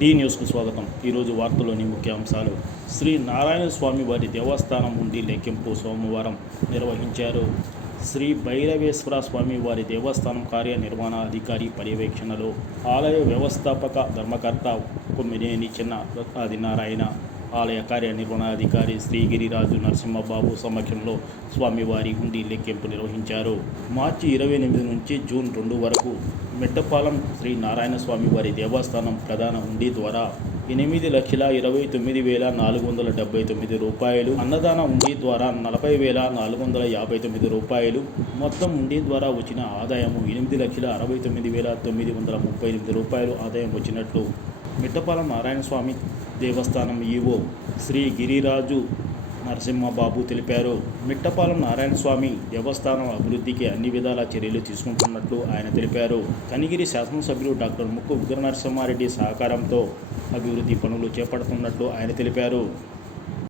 D న్యూస్కు స్వాగతం. ఈరోజు వార్తలోని ముఖ్యాంశాలు శ్రీ నారాయణ స్వామి వారి దేవస్థానం నుండి లెక్కింపు సోమవారం నిర్వహించారు. శ్రీ భైరవేశ్వర స్వామి వారి దేవస్థానం కార్యనిర్వహణ అధికారి పర్యవేక్షణలో ఆలయ వ్యవస్థాపక ధర్మకర్త కుమ్మినేని చిన్న ఆదినారాయణ ఆలయ కార్యనిర్వహణాధికారి శ్రీగిరిరాజు నరసింహబాబు సమక్షంలో స్వామివారి హుండీ లెక్కింపు నిర్వహించారు. మార్చి ఇరవై ఎనిమిది నుంచి జూన్ రెండు వరకు మెట్టపాలెం శ్రీ నారాయణ స్వామి వారి దేవస్థానం ప్రధాన హుండీ ద్వారా ఎనిమిది లక్షల ఇరవై తొమ్మిది వేల నాలుగు వందల డెబ్బై తొమ్మిది రూపాయలు అన్నదాన హుండీ ద్వారా నలభై వేల నాలుగు వందల యాభై తొమ్మిది రూపాయలు మొత్తం హుండీ ద్వారా వచ్చిన ఆదాయము ఎనిమిది లక్షల అరవై తొమ్మిది వేల తొమ్మిది వందల ముప్పై ఎనిమిది రూపాయలు ఆదాయం వచ్చినట్లు మిట్టపాలెం నారాయణ స్వామి దేవస్థానం ఈవో శ్రీ గిరిరాజు నరసింహబాబు తెలిపారు. మిట్టపాలెం నారాయణ స్వామి దేవస్థానం అభివృద్ధికి అన్ని విధాల చర్యలు తీసుకుంటున్నట్లు ఆయన తెలిపారు. కనిగిరి శాసనసభ్యులు డాక్టర్ ముక్కు ఉగ్ర నరసింహారెడ్డి సహకారంతో అభివృద్ధి పనులు చేపడుతున్నట్లు ఆయన తెలిపారు.